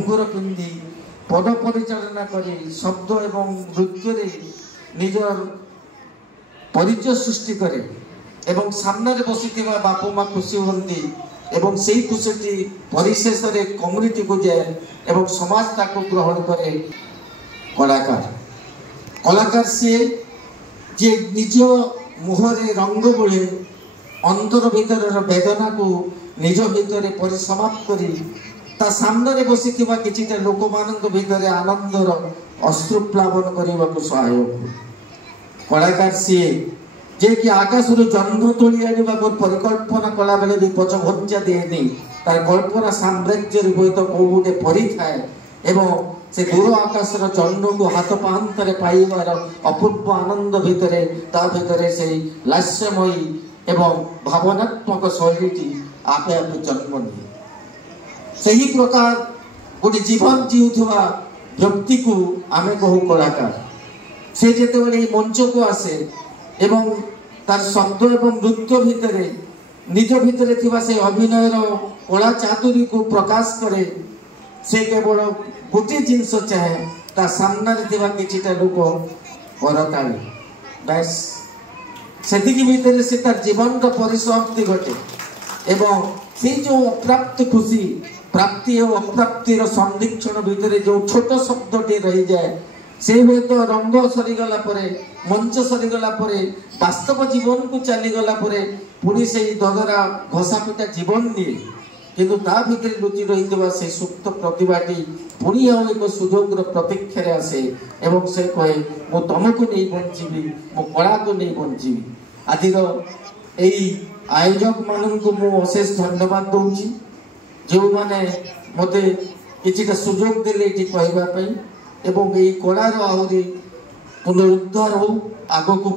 घुंगुर पिंधि पद परिचालना करी शब्द एवं नृत्य निजर परिचय सृष्टि करे एवं सामने बसी बापू माँ खुशी होती एवं से खुशी परिशेष कम्युनिटी को जाए एवं समाज ताको ग्रहण करे। कलाकार कलाकार सी जे निज मुहरे रंग बोले अंतर भीतर वेदना को निज भीतर परिसमाप्त करी ता सामने बसी किछिटा लोक मान भीतर आनंदर अश्रुप्लावन करने को सहायक। कलाकार सी जे कि आकाश जन्म तोली आने परिकल्पना कला बेले भी पच भज्जा दिए तार कल्पना साम्राज्य हुए तो कौ गोटे परी थाए एवं से दूर आकाश जन्म को हाथ पाहांतर पाइबार अपूर्व आनंद भितर ता भितर से लास्यमयी एवं भावनात्मक शैली आपे आपे जन्म निए। सही प्रकार गोटे जीवन जीउथुवा व्यक्ति को आमे कहू कलाकार। से जेतेबेले मंच को आसे एवं तार शब्द एवं नृत्य भितर निज भितर थिबा से अभिनयर कला चातुरी को प्रकाश करे। से केवल गोटे जिनस चाहे ता सामने थिबा किछिटा लोक करताली बस सेतिकी भितर से तार जीवन का परिसमाप्ति घटे एवं से जो अप्राप्त खुशी प्राप्ति और अप्राप्तिर संरक्षण भितर जो छोट शब्दटे रही जाए से हुए तो रंग सरीगला मंच सरीगला वास्तव जीवन को चलीगला पुणी से ददरा घसा पिटा जीवन दिए किंतु ता भितर लुचि रही से सुप्त प्रतिभाटी पुणी एक सुजोग प्रतीक्षा आसे एवं से कहे मु तुमको नहीं बंची मो कला को नहीं बंची। आज आयोजक मान को मुशेष धन्यवाद दूची जो मैंने मत कि सुजोग देले कहवाई एवं यही कलार आहरी पुनरुद्धार हो आग को